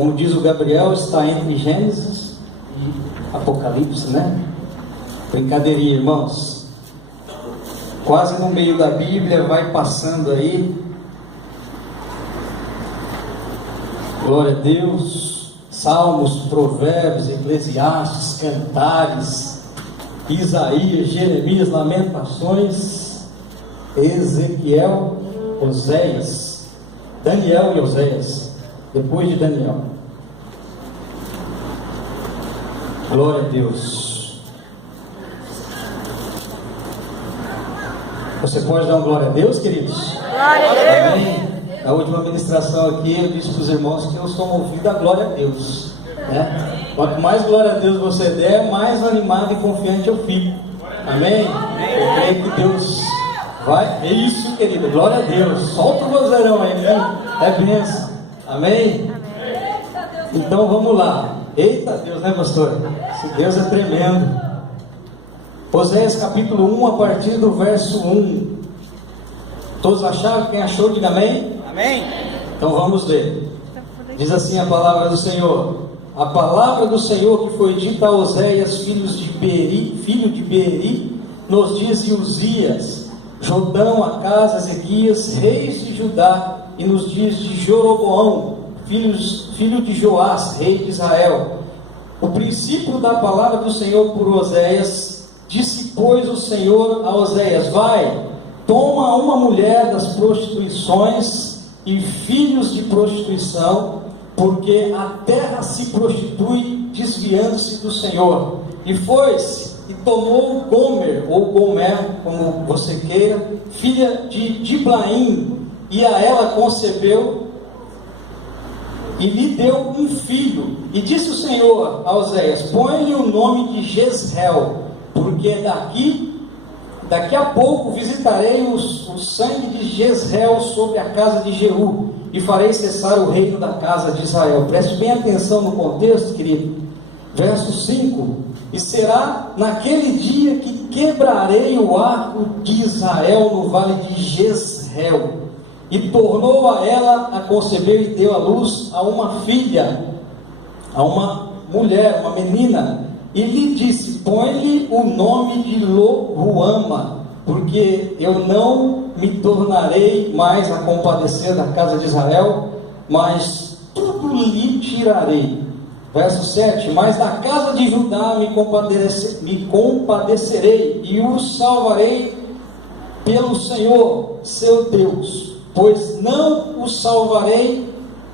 Como diz o Gabriel, está entre Gênesis e Apocalipse, né? Brincadeirinha, irmãos. Quase no meio da Bíblia, vai passando aí. Glória a Deus. Salmos, Provérbios, Eclesiastes, Cantares, Isaías, Jeremias, Lamentações, Ezequiel, Oséias, Daniel e Oséias, depois de Daniel. Glória a Deus. Você pode dar uma glória a Deus, queridos? Glória a Deus. Amém. Na última ministração aqui, eu disse para os irmãos que eu sou movido a glória a Deus, né? Quanto mais glória a Deus você der, mais animado e confiante eu fico. Amém? Eu creio que Deus vai. É isso, querido. Glória a Deus. Solta o vozeirão aí, né? É bênção. Amém? Então vamos lá. Eita Deus, né, pastor? Esse Deus é tremendo. Oséias capítulo 1, a partir do verso 1. Todos acharam? Quem achou, diga amém. Amém. Então vamos ler. Diz assim a palavra do Senhor. A palavra do Senhor que foi dita a Oséias, filho de Beeri, nos dias de Uzias, Jotão, Acás, Ezequias, reis de Judá, e nos dias de Jeroboão, filho de Joás, rei de Israel. O princípio da palavra do Senhor por Oséias, disse, pois, o Senhor a Oséias: vai, toma uma mulher das prostituições e filhos de prostituição, porque a terra se prostitui, desviando-se do Senhor. E foi-se e tomou Gomer, ou Gomer, como você queira, filha de Diblaim, e a ela concebeu e lhe deu um filho. E disse o Senhor a Oséias: põe-lhe o nome de Jezreel, porque daqui a pouco visitarei o sangue de Jezreel sobre a casa de Jeú, e farei cessar o reino da casa de Israel. Preste bem atenção no contexto, querido. Verso 5: e será naquele dia que quebrarei o arco de Israel no vale de Jezreel. E tornou a ela a conceber e deu à luz a uma filha, a uma mulher, uma menina. E lhe disse: põe-lhe o nome de Lo-Ruama, porque eu não me tornarei mais a compadecer da casa de Israel, mas tudo lhe tirarei. Verso 7: mas da casa de Judá me compadecerei, e o salvarei pelo Senhor, seu Deus, pois não o salvarei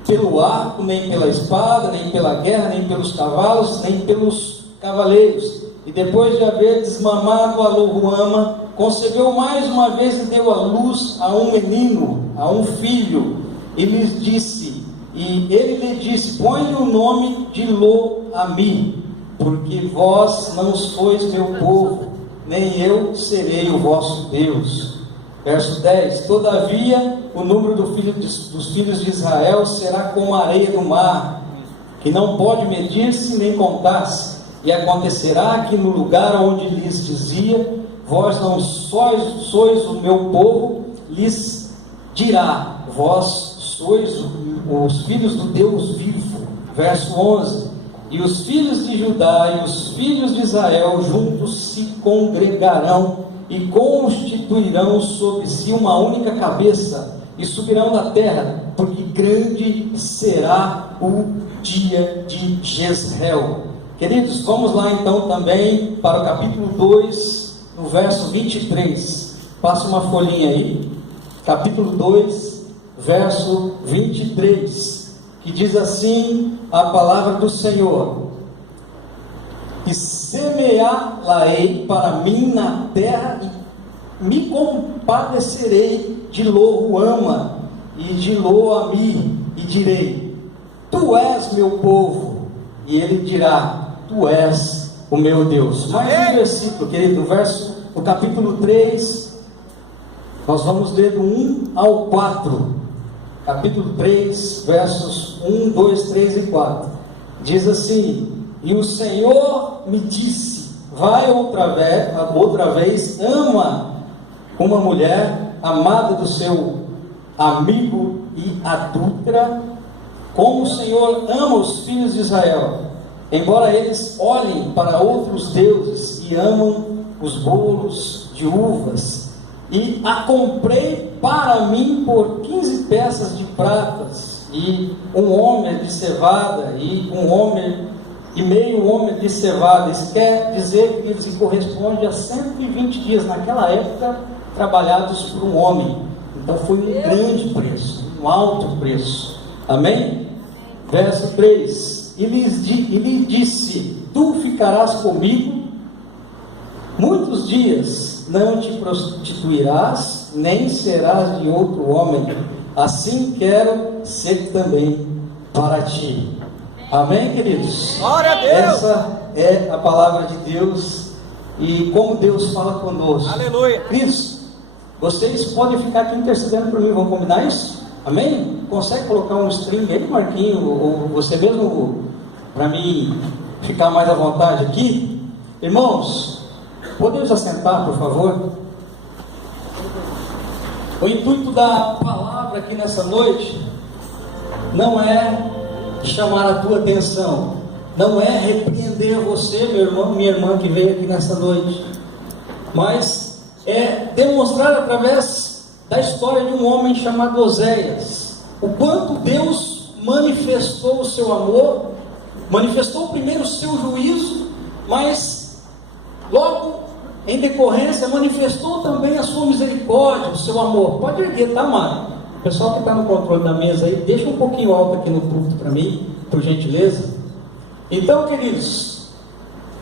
pelo arco, nem pela espada, nem pela guerra, nem pelos cavalos, nem pelos cavaleiros. E depois de haver desmamado a Lo-Ruama, concebeu mais uma vez e deu à luz a um menino, a um filho. E ele lhe disse: põe-lhe o nome de Lo-Ami, porque vós não sois meu povo, nem eu serei o vosso Deus. Verso 10: todavia o número dos filhos de Israel será como a areia do mar, que não pode medir-se nem contar-se. E acontecerá que no lugar onde lhes dizia: vós não sois o meu povo, lhes dirá: vós sois os filhos do Deus vivo. Verso 11: e os filhos de Judá e os filhos de Israel juntos se congregarão e constituirão sobre si uma única cabeça, e subirão da terra, porque grande será o dia de Jezreel. Queridos, vamos lá então também para o capítulo 2, no verso 23. Passa uma folhinha aí. Capítulo 2, verso 23, que diz assim a palavra do Senhor: e semeá-la-ei para mim na terra, e me compadecerei de Lo-Ruama e de Lo-Ami, e direi: tu és meu povo. E ele dirá: tu és o meu Deus. Mais um versículo, querido, no capítulo 3, nós vamos ler do 1 ao 4. Capítulo 3, versos 1, 2, 3 e 4. Diz assim: e o Senhor me disse: vai outra vez, ama uma mulher amada do seu amigo e adúltera, como o Senhor ama os filhos de Israel, embora eles olhem para outros deuses e amam os bolos de uvas, e a comprei para mim por 15 peças de pratas, e um homer de cevada, e um homer e meio homer de cevada. Isso quer dizer, queridos, que corresponde a 120 dias naquela época, trabalhados por um homem. Então foi um grande preço, um alto preço. Amém? Verso 3: e lhe disse: tu ficarás comigo muitos dias, não te prostituirás, nem serás de outro homem, assim quero ser também para ti. Amém, queridos? Glória a Deus! Essa é a palavra de Deus, e como Deus fala conosco. Aleluia! Queridos, vocês podem ficar aqui intercedendo por mim, vamos combinar isso? Amém? Consegue colocar um stream aí, Marquinho, ou você mesmo, para mim ficar mais à vontade aqui? Irmãos, podemos assentar, por favor? O intuito da palavra aqui nessa noite não é chamar a tua atenção, não é repreender você, meu irmão, minha irmã que veio aqui nessa noite, mas é demonstrar através da história de um homem chamado Oséias, o quanto Deus manifestou o seu amor, manifestou primeiro o seu juízo, mas logo em decorrência manifestou também a sua misericórdia, o seu amor. Pode erguer, tá, Mário? O pessoal que está no controle da mesa aí, deixa um pouquinho alto aqui no púlpito para mim, por gentileza. Então, queridos,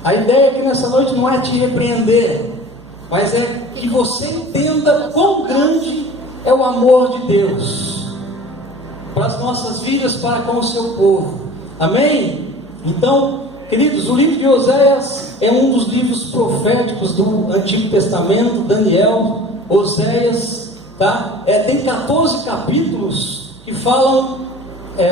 a ideia aqui nessa noite não é te repreender, mas é que você entenda quão grande é o amor de Deus para as nossas vidas, para com o seu povo. Amém? Então, queridos, o livro de Oséias é um dos livros proféticos do Antigo Testamento. Daniel, Oséias, tá? Tem 14 capítulos que falam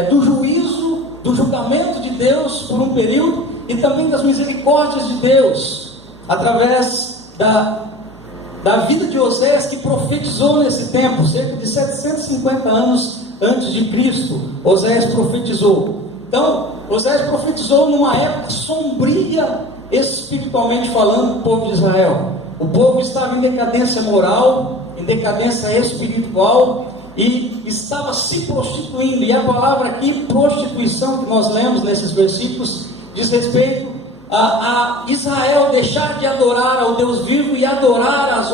do juízo, do julgamento de Deus por um período, e também das misericórdias de Deus através da vida de Oséias, que profetizou nesse tempo, cerca de 750 anos antes de Cristo. Oséias profetizou. Então, Oséias profetizou numa época sombria, espiritualmente falando, do povo de Israel. O povo estava em decadência moral, em decadência espiritual, e estava se prostituindo. E a palavra aqui, prostituição, que nós lemos nesses versículos, diz respeito a Israel deixar de adorar ao Deus vivo e adorar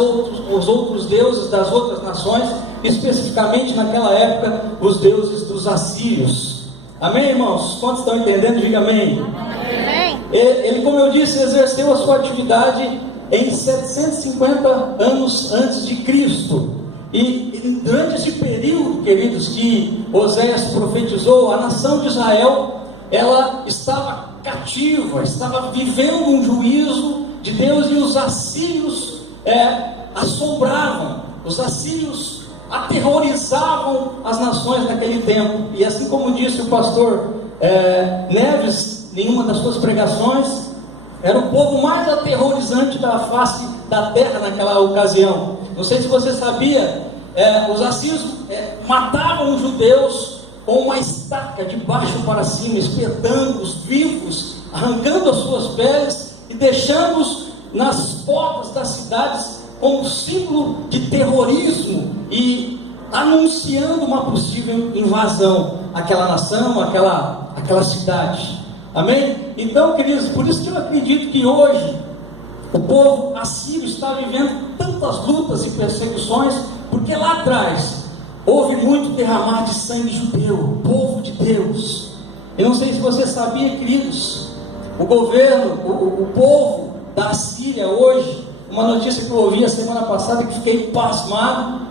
os outros deuses das outras nações, especificamente naquela época, os deuses dos assírios. Amém, irmãos? Quantos estão entendendo? Diga amém. Amém. Ele, como eu disse, exerceu a sua atividade em 750 anos antes de Cristo. E durante esse período, queridos, que Oséias profetizou, a nação de Israel, ela estava cativa, estava vivendo um juízo de Deus, e os assírios assombravam, os assírios aterrorizavam as nações naquele tempo. E assim como disse o pastor Neves em uma das suas pregações, era o povo mais aterrorizante da face da terra naquela ocasião. Não sei se você sabia, os assírios matavam os judeus com uma estaca de baixo para cima, espetando-os vivos, arrancando as suas peles e deixando-os nas portas das cidades como símbolo de terrorismo e anunciando uma possível invasão àquela nação, àquela cidade. Amém? Então, queridos, por isso que eu acredito que hoje o povo assírio está vivendo tantas lutas e perseguições, porque lá atrás houve muito derramar de sangue judeu, povo de Deus. Eu não sei se você sabia, queridos, o governo, o povo da Síria hoje, uma notícia que eu ouvi a semana passada que fiquei pasmado,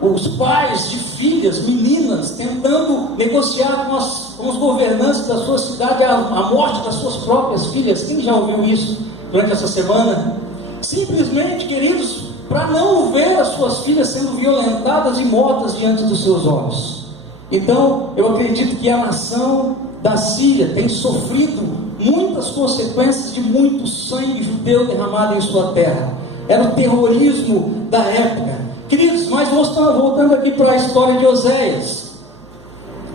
os pais de filhas, meninas, tentando negociar com os governantes da sua cidade a morte das suas próprias filhas. Quem já ouviu isso durante essa semana? Simplesmente, queridos, para não ver as suas filhas sendo violentadas e mortas diante dos seus olhos. Então, eu acredito que a nação da Síria tem sofrido muitas consequências de muito sangue judeu derramado em sua terra. Era o terrorismo da época. Queridos, mas voltando aqui para a história de Oséias.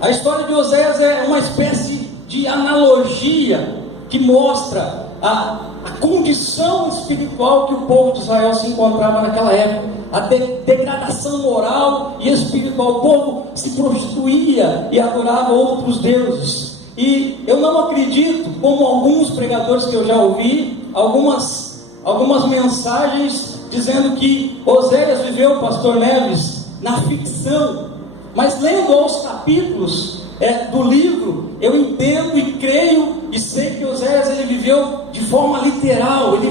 A história de Oséias é uma espécie de analogia que mostra a condição espiritual que o povo de Israel se encontrava naquela época, a degradação moral e espiritual. O povo se prostituía e adorava outros deuses. E eu não acredito, como alguns pregadores que eu já ouvi, algumas mensagens dizendo que Oséias viveu, pastor Neves, na ficção. Mas lendo aos capítulos do livro, eu entendo e creio e sei que Oséias ele viveu de forma literal. Ele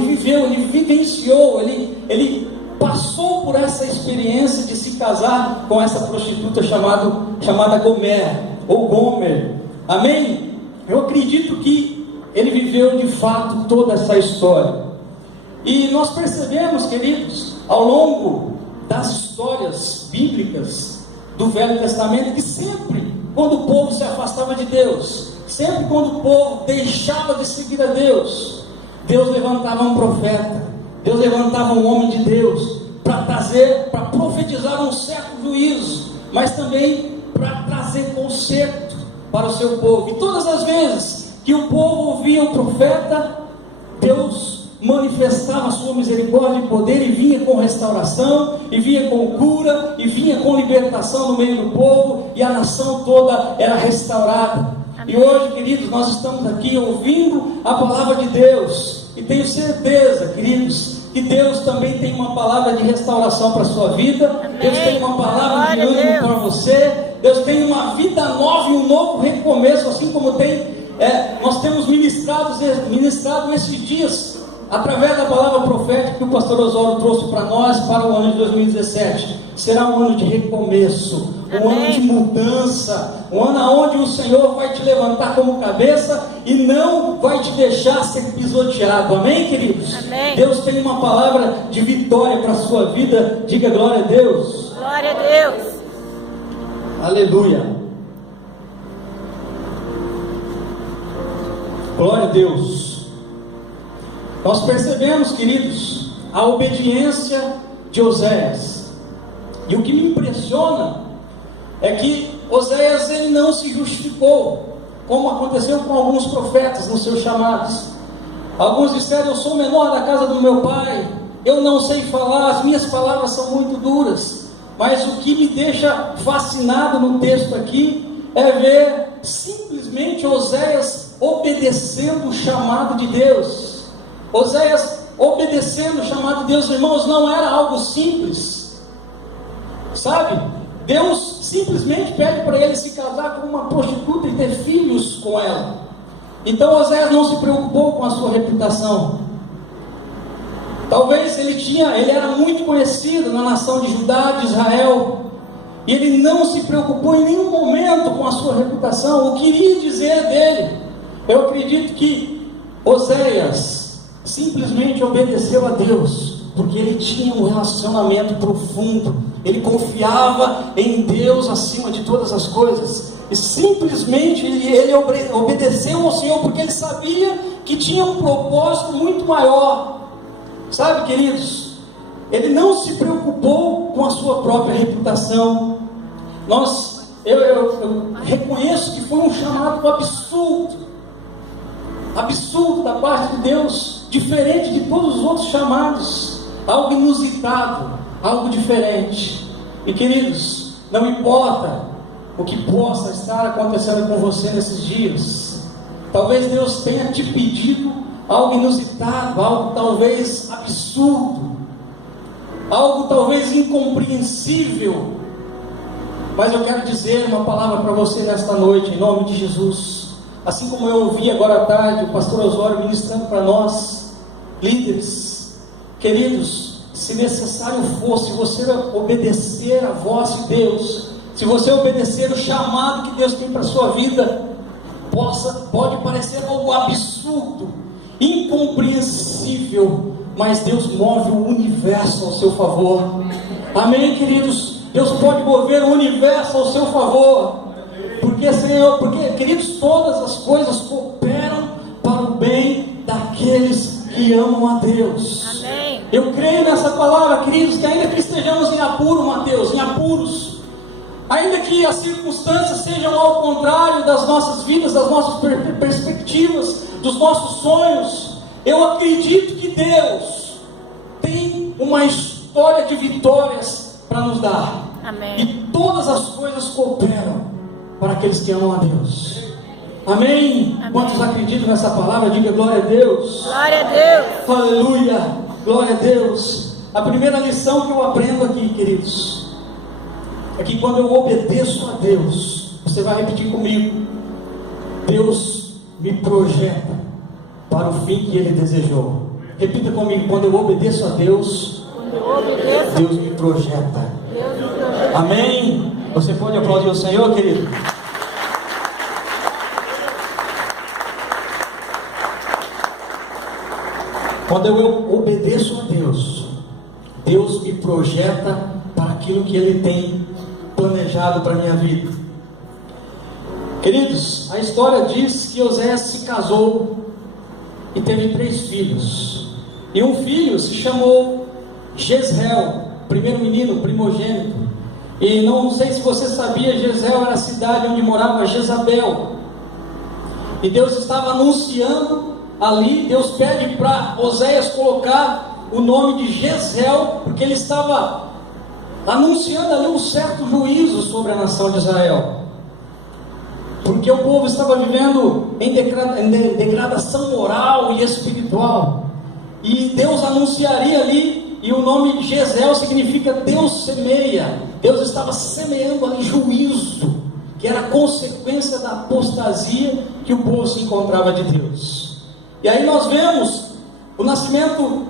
vivenciou, ele passou por essa experiência de se casar com essa prostituta chamada Gomer, ou Gomer. Amém? Eu acredito que ele viveu de fato toda essa história. E nós percebemos, queridos, ao longo das histórias bíblicas do Velho Testamento, que sempre quando o povo se afastava de Deus, sempre quando o povo deixava de seguir a Deus, Deus levantava um profeta, Deus levantava um homem de Deus para profetizar um certo juízo, mas também para trazer conserto para o seu povo. E todas as vezes que o povo ouvia o profeta, Deus manifestava a sua misericórdia e poder, e vinha com restauração, e vinha com cura, e vinha com libertação no meio do povo, e a nação toda era restaurada. Amém. E hoje, queridos, nós estamos aqui ouvindo a palavra de Deus, e tenho certeza, queridos, que Deus também tem uma palavra de restauração para a sua vida. Amém. Deus tem uma palavra de ânimo para você. Deus tem uma vida nova e um novo recomeço, assim como nós temos ministrado esses dias, através da palavra profética que o pastor Osório trouxe para nós para o ano de 2017. Será um ano de recomeço, um ano de mudança, um ano onde o Senhor vai te levantar como cabeça e não vai te deixar ser pisoteado. Amém, queridos? Amém. Deus tem uma palavra de vitória para a sua vida. Diga glória a Deus. Glória a Deus. Aleluia. Glória a Deus. Nós percebemos, queridos, a obediência de Oséias. E o que me impressiona é que Oséias ele não se justificou, como aconteceu com alguns profetas nos seus chamados. Alguns disseram: eu sou o menor da casa do meu pai, eu não sei falar, as minhas palavras são muito duras. Mas o que me deixa fascinado no texto aqui é ver simplesmente Oséias obedecendo o chamado de Deus. Oséias obedecendo o chamado de Deus, irmãos, não era algo simples, sabe? Deus simplesmente pede para ele se casar com uma prostituta e ter filhos com ela. Então Oséias não se preocupou com a sua reputação. Talvez ele era muito conhecido na nação de Judá, de Israel, e ele não se preocupou em nenhum momento com a sua reputação, o que iria dizer dele. Eu acredito que Oséias simplesmente obedeceu a Deus, porque ele tinha um relacionamento profundo, ele confiava em Deus acima de todas as coisas, e simplesmente ele obedeceu ao Senhor, porque ele sabia que tinha um propósito muito maior, sabe, queridos? Ele não se preocupou com a sua própria reputação. Eu reconheço que foi um chamado absurdo da parte de Deus, diferente de todos os outros chamados, algo inusitado, algo diferente. E queridos, não importa o que possa estar acontecendo com você nesses dias, talvez Deus tenha te pedido algo inusitado, algo talvez absurdo, algo talvez incompreensível, mas eu quero dizer uma palavra para você nesta noite, em nome de Jesus. Assim como eu ouvi agora à tarde o pastor Osório ministrando para nós, líderes, queridos, se necessário for, se você obedecer a voz de Deus, se você obedecer o chamado que Deus tem para a sua vida, pode parecer algo absurdo, incompreensível, mas Deus move o universo ao seu favor. Amém, queridos? Deus pode mover o universo ao seu favor. Porque, queridos, todas as coisas cooperam para o bem daqueles que amam a Deus. ainda que as circunstâncias sejam ao contrário das nossas vidas, das nossas perspectivas, dos nossos sonhos, eu acredito que Deus tem uma história de vitórias para nos dar. Amém. E todas as coisas cooperam para aqueles que amam a Deus. Amém? Amém. Quantos acreditam nessa palavra? Diga glória a Deus. Glória a Deus. Aleluia. Glória a Deus. A primeira lição que eu aprendo aqui, queridos, é que quando eu obedeço a Deus, você vai repetir comigo: Deus me projeta para o fim que Ele desejou. Repita comigo: quando eu obedeço a Deus, Deus me projeta. Amém? Você pode aplaudir o Senhor, querido? Quando eu obedeço a Deus, Deus me projeta para aquilo que Ele tem planejado para a minha vida. Queridos, a história diz que Oséias se casou e teve 3 filhos. E um filho se chamou Jezreel, primeiro menino, primogênito. E não sei se você sabia, Jezreel era a cidade onde morava Jezabel. E Deus estava anunciando ali, Deus pede para Oséias colocar o nome de Jezreel, porque ele estava anunciando ali um certo juízo sobre a nação de Israel. Porque o povo estava vivendo em degradação moral e espiritual. E Deus anunciaria ali, e o nome de Jezreel significa Deus semeia. Deus estava semeando ali juízo, que era consequência da apostasia que o povo se encontrava de Deus. E aí nós vemos o nascimento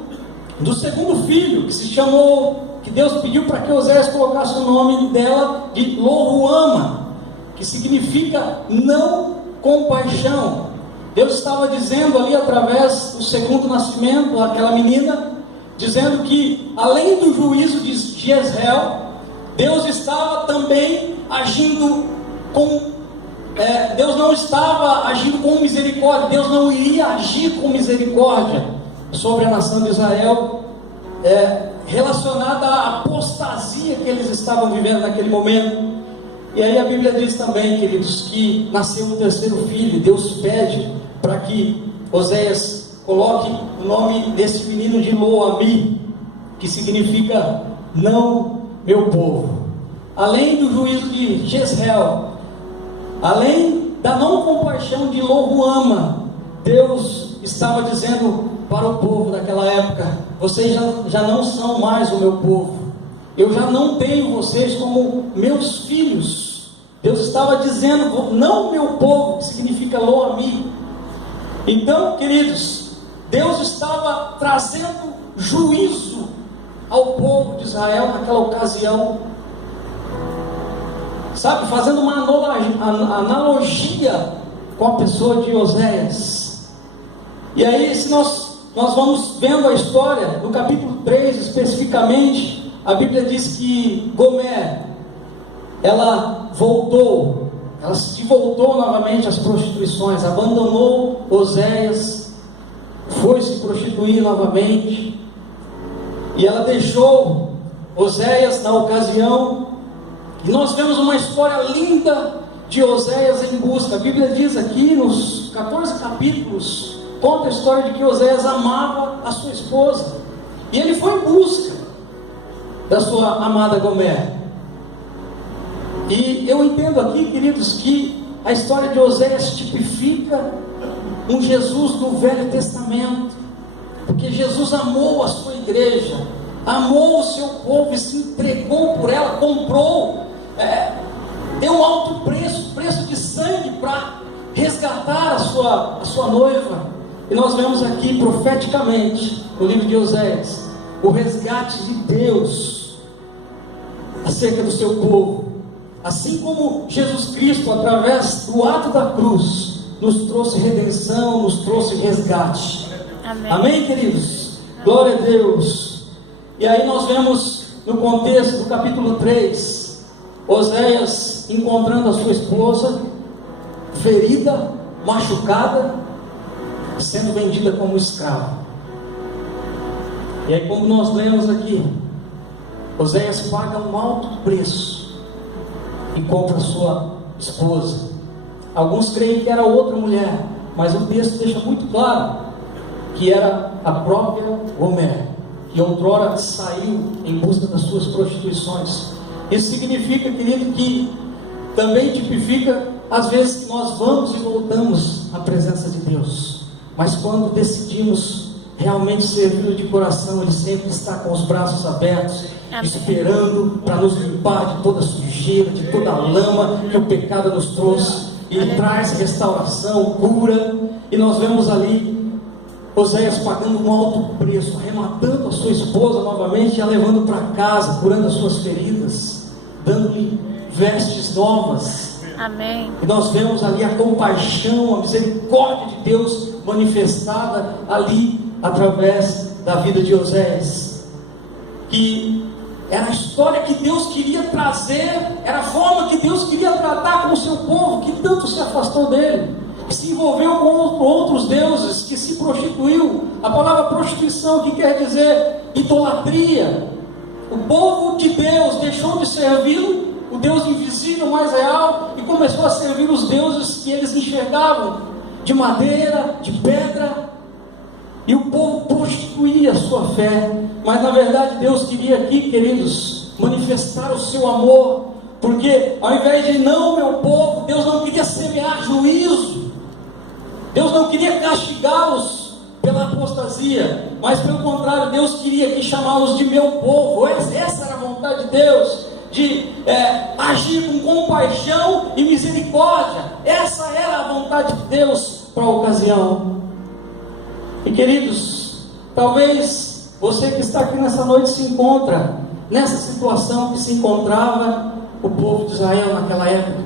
do segundo filho, que se chamou, que Deus pediu para que Oséias colocasse o nome dela de Lo-ruama, que significa não compaixão. Deus estava dizendo ali através do segundo nascimento, aquela menina, dizendo que além do juízo de Jezreel, Deus estava também agindo com Deus não estava agindo com misericórdia, Deus não iria agir com misericórdia sobre a nação de Israel, relacionada à apostasia que eles estavam vivendo naquele momento. E aí a Bíblia diz também, queridos, que nasceu o terceiro filho. Deus pede para que Oséias coloque o nome desse menino de Lo-ami, que significa não meu povo. Além do juízo de Jezreel, além da não compaixão de Lo-ruama, Deus estava dizendo para o povo daquela época: vocês já não são mais o meu povo, eu já não tenho vocês como meus filhos. Deus estava dizendo, não meu povo, que significa Lo-ami. Então, queridos, Deus estava trazendo juízo ao povo de Israel naquela ocasião, sabe, fazendo uma analogia com a pessoa de Oséias. E aí, se nós vamos vendo a história, no capítulo 3 especificamente, a Bíblia diz que Gomer, ela se voltou novamente às prostituições, abandonou Oséias, foi se prostituir novamente, e ela deixou Oséias na ocasião. E nós vemos uma história linda de Oséias em busca. A Bíblia diz aqui nos 14 capítulos, conta a história de que Oséias amava a sua esposa, e ele foi em busca da sua amada Gomer. E eu entendo aqui, queridos, que a história de Oséias tipifica um Jesus do Velho Testamento, porque Jesus amou a sua igreja, amou o seu povo e se entregou por ela, comprou, deu um alto preço de sangue para resgatar a sua noiva. E nós vemos aqui profeticamente no livro de Oséias o resgate de Deus acerca do seu povo, assim como Jesus Cristo, através do ato da cruz, nos trouxe redenção, nos trouxe resgate. Amém, Amém, queridos? Glória a Deus. E aí nós vemos no contexto do capítulo 3, Oséias encontrando a sua esposa ferida, machucada, sendo vendida como escrava. E aí, como nós lemos aqui, Oséias paga um alto preço e compra sua esposa. Alguns creem que era outra mulher, mas o texto deixa muito claro que era a própria Gomer, que outrora saiu em busca das suas prostituições. Isso significa, querido, que também tipifica às vezes que nós vamos e voltamos à presença de Deus, mas quando decidimos realmente servi-lo de coração, Ele sempre está com os braços abertos, esperando para nos limpar de toda sujeira, de toda a lama que o pecado nos trouxe. Ele traz restauração, cura, e nós vemos ali Oséias pagando um alto preço, arrematando a sua esposa novamente e a levando para casa, curando as suas feridas, dando-lhe vestes novas. Amém. E nós vemos ali a compaixão, a misericórdia de Deus manifestada ali através da vida de Oséias, que era a história que Deus queria trazer, era a forma que Deus queria tratar com o seu povo, que tanto se afastou dele, que se envolveu com outros deuses, que se prostituiu. A palavra prostituição, que quer dizer idolatria. O povo de Deus deixou de servi-lo, o Deus invisível, mais real, e começou a servir os deuses que eles enxergavam, de madeira, de pedra. E o povo prostituía a sua fé. Mas na verdade Deus queria aqui, queridos, manifestar o seu amor, porque ao invés de não, meu povo, Deus não queria semear juízo, Deus não queria castigá-los pela apostasia, mas pelo contrário, Deus queria aqui chamá-los de meu povo. Essa era a vontade de Deus, de agir com compaixão e misericórdia. Essa era a vontade de Deus para a ocasião. E queridos, talvez você que está aqui nessa noite se encontra nessa situação que se encontrava o povo de Israel naquela época,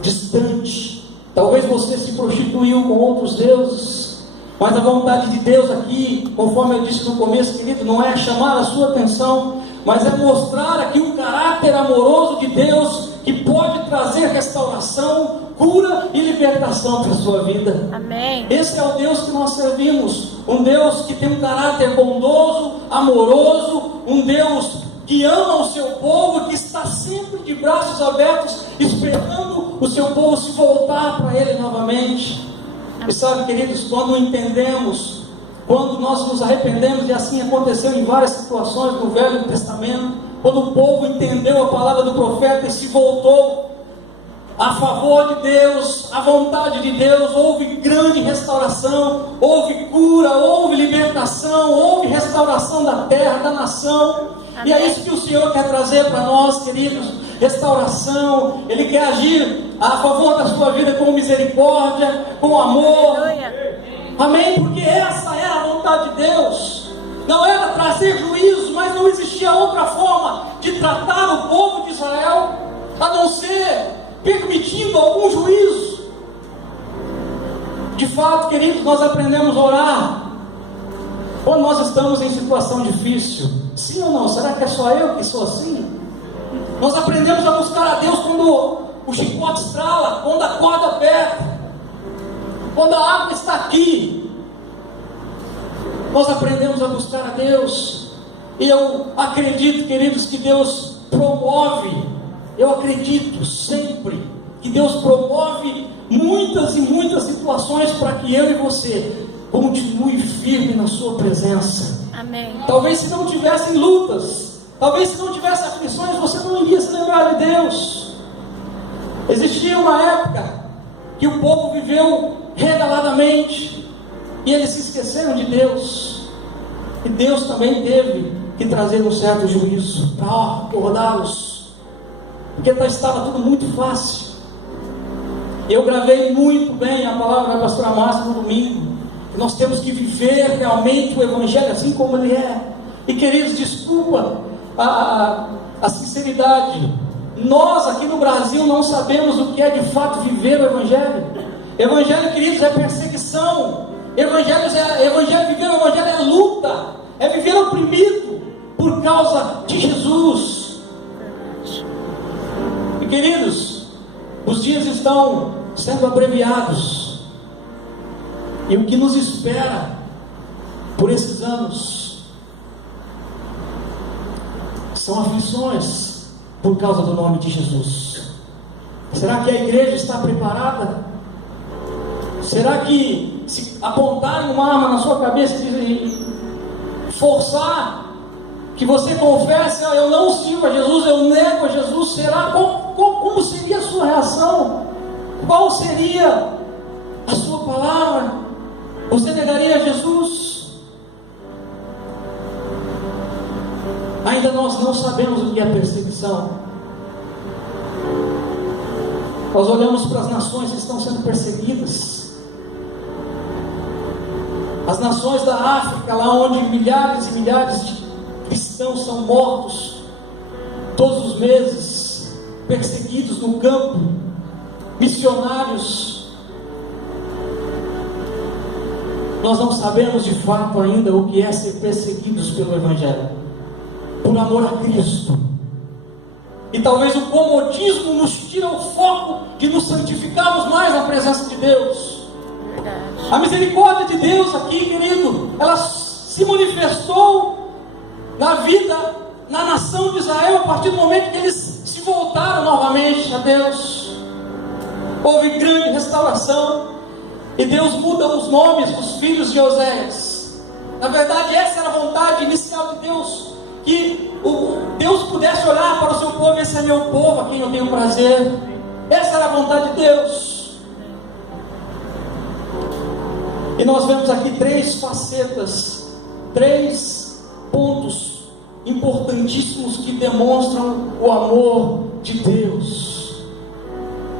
distante. Talvez você se prostituiu com outros deuses, mas a vontade de Deus aqui, conforme eu disse no começo, querido, não é chamar a sua atenção, mas é mostrar aqui o caráter amoroso de Deus, que pode trazer restauração, cura e libertação para a sua vida. Amém. Esse é o Deus que nós servimos, um Deus que tem um caráter bondoso, amoroso, um Deus que ama o seu povo, que está sempre de braços abertos, esperando o seu povo se voltar para Ele novamente. E sabe, queridos, quando entendemos, quando nós nos arrependemos, e assim aconteceu em várias situações do Velho Testamento, quando o povo entendeu a palavra do profeta e se voltou a favor de Deus, a vontade de Deus, houve grande restauração, houve cura, houve libertação, houve restauração da terra, da nação. E é isso que o Senhor quer trazer para nós, queridos, restauração. Ele quer agir a favor da sua vida com misericórdia, com amor. Amém? Porque essa era a vontade de Deus. Não era trazer juízo, mas não existia outra forma de tratar o povo de Israel, a não ser permitindo algum juízo. De fato, queridos, nós aprendemos a orar quando nós estamos em situação difícil. Sim ou não? Será que é só eu que sou assim? Nós aprendemos a buscar a Deus quando o chicote estrala, quando a corda aperta, quando a água está aqui. Nós aprendemos a buscar a Deus. E eu acredito, queridos, que Deus promove, eu acredito sempre que Deus promove muitas e muitas situações para que eu e você continue firme na sua presença. Amém. Talvez se não tivessem lutas, talvez se não tivesse aflições, você não iria se lembrar de Deus. Existia uma época que o povo viveu regaladamente e eles se esqueceram de Deus, e Deus também teve que trazer um certo juízo para acordá-los, porque estava tudo muito fácil. Eu gravei muito bem a palavra da pastora Márcia no domingo. Nós temos que viver realmente o Evangelho assim como ele é. E queridos, desculpa a sinceridade, nós aqui no Brasil não sabemos o que é de fato viver o Evangelho. Evangelho, queridos, é perseguição. Evangelho, viver o Evangelho é luta, é viver oprimido por causa de Jesus. E queridos, os dias estão sendo abreviados, e o que nos espera por esses anos são aflições por causa do nome de Jesus. Será que a igreja está preparada? Será que se apontarem uma arma na sua cabeça e forçar que você confesse, eu não sirvo a Jesus, eu nego a Jesus, será? Como seria a sua reação? Qual seria a sua palavra? Você negaria a Jesus? Ainda nós não sabemos o que é perseguição. Nós olhamos para as nações que estão sendo perseguidas. As nações da África, lá onde milhares e milhares de cristãos são mortos todos os meses, perseguidos no campo, missionários. Nós não sabemos de fato ainda o que é ser perseguidos pelo Evangelho, por amor a Cristo. E talvez o comodismo nos tira o foco de nos santificarmos mais na presença de Deus. A misericórdia de Deus aqui, querido, ela se manifestou na vida, na nação de Israel, a partir do momento que eles se voltaram novamente a Deus. Houve grande restauração, e Deus muda os nomes dos filhos de Oséias. Na verdade, essa era a vontade inicial de Deus, que Deus pudesse olhar para o seu povo: esse é meu povo, a quem eu tenho prazer. Essa era a vontade de Deus. E nós vemos aqui três facetas, três pontos importantíssimos que demonstram o amor de Deus.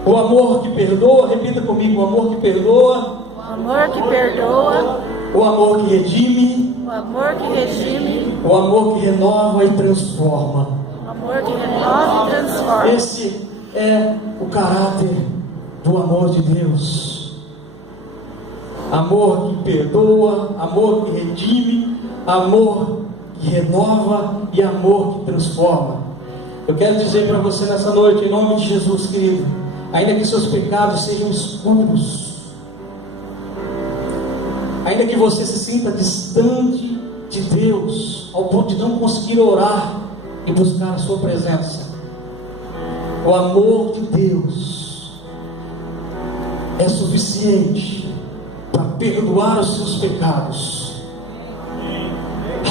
O amor que perdoa, repita comigo: o amor que perdoa. O amor que perdoa. O amor que redime. O amor que redime. O amor que renova e transforma. O amor que renova e transforma. Esse é o caráter do amor de Deus. Amor que perdoa, amor que redime, amor que renova e amor que transforma. Eu quero dizer para você nessa noite, em nome de Jesus, querido, ainda que seus pecados sejam escuros, ainda que você se sinta distante de Deus, ao ponto de não conseguir orar e buscar a sua presença, o amor de Deus é suficiente para perdoar os seus pecados.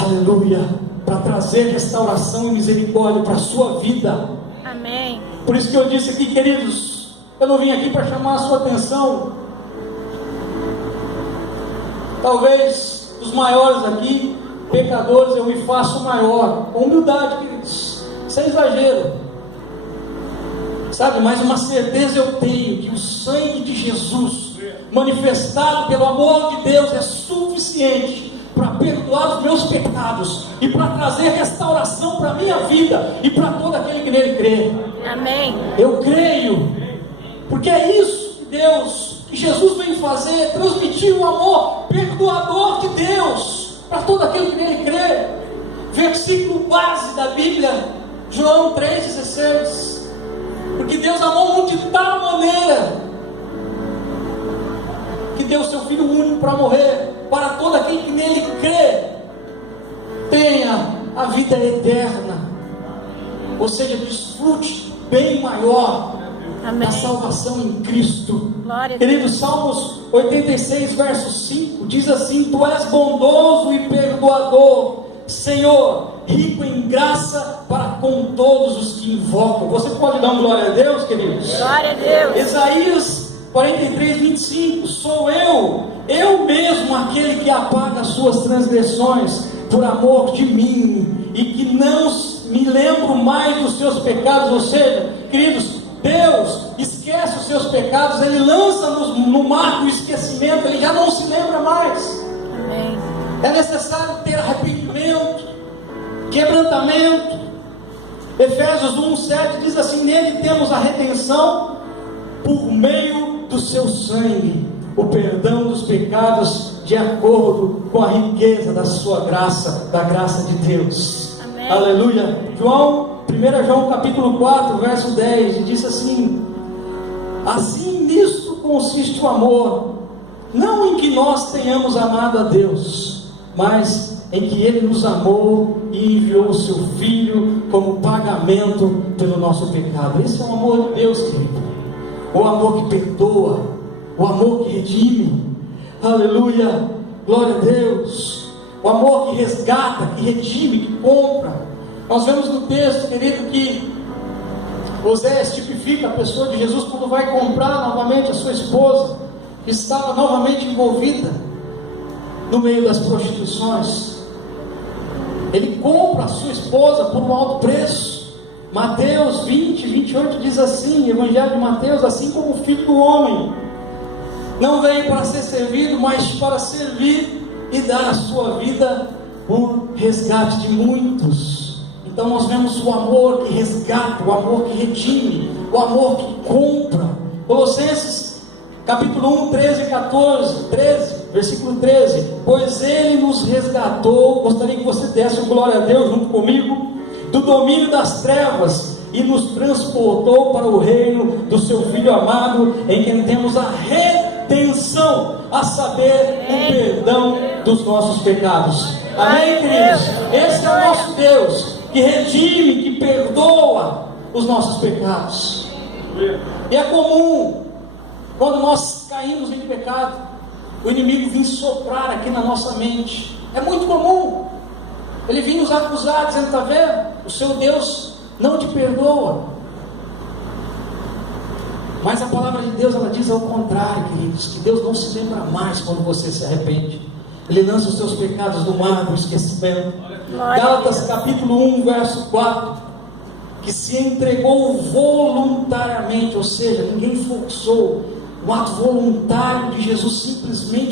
Aleluia. Para trazer restauração e misericórdia para a sua vida. Amém. Por isso que eu disse aqui, queridos, eu não vim aqui para chamar a sua atenção. Talvez os maiores aqui, pecadores, eu me faço maior. Com humildade, queridos, sem exagero, sabe? Mas uma certeza eu tenho, que o sangue de Jesus manifestado pelo amor de Deus é suficiente para perdoar os meus pecados e para trazer restauração para a minha vida e para todo aquele que nele crê. Amém. Eu creio, porque é isso que Deus, que Jesus vem fazer, transmitir o amor perdoador de Deus para todo aquele que nele crê. Versículo base da Bíblia, João 3,16. Porque Deus amou o mundo de tal maneira que deu seu Filho único para morrer, para todo aquele que nele crê tenha a vida eterna, ou seja, desfrute bem maior. Amém. Da salvação em Cristo. Queridos, Salmos 86, verso 5 diz assim: Tu és bondoso e perdoador, Senhor, rico em graça para com todos os que invocam. Você pode dar uma glória a Deus, queridos? Glória a Deus. Isaías 43, 25: Sou eu mesmo aquele que apaga as suas transgressões por amor de mim, e que não me lembro mais dos seus pecados. Ou seja, queridos, Deus esquece os seus pecados, Ele lança no mar do esquecimento, Ele já não se lembra mais. Amém. É necessário ter arrependimento, quebrantamento. Efésios 1:7 diz assim: Nele temos a redenção por meio do seu sangue, o perdão dos pecados de acordo com a riqueza da sua graça, da graça de Deus. Amém. Aleluia. 1 João capítulo 4, verso 10, diz assim: Assim nisto consiste o amor, não em que nós tenhamos amado a Deus, mas em que Ele nos amou e enviou o seu Filho como pagamento pelo nosso pecado. Esse é o amor de Deus, querido. o amor que perdoa, o amor que redime. Aleluia, glória a Deus. O amor que resgata, que redime, que compra. Nós vemos no texto, querido, que Oséias tipifica a pessoa de Jesus quando vai comprar novamente a sua esposa, que estava novamente envolvida no meio das prostituições. Ele compra a sua esposa por um alto preço. Mateus 20, 28 diz assim, Evangelho de Mateus: assim como o Filho do Homem não veio para ser servido, mas para servir e dar a sua vida por resgate de muitos. Então nós vemos o amor que resgata, o amor que redime, o amor que compra. Colossenses capítulo 1, 13 e 14, 13, versículo 13: pois Ele nos resgatou, gostaria que você desse glória a Deus junto comigo, do domínio das trevas, e nos transportou para o reino do seu Filho amado, em quem temos a redenção, a saber, o perdão dos nossos pecados. Amém, queridos? Esse é o nosso Deus, que redime, que perdoa os nossos pecados. E é comum, quando nós caímos em pecado, o inimigo vir soprar aqui na nossa mente. É muito comum ele vir nos acusar, dizendo: está vendo? O seu Deus não te perdoa. Mas a palavra de Deus, ela diz ao contrário, queridos, que Deus não se lembra mais quando você se arrepende. Ele lança os seus pecados no mar do esquecimento. Gálatas capítulo 1, verso 4: que se entregou voluntariamente, ou seja, ninguém forçou, um ato voluntário de Jesus, simplesmente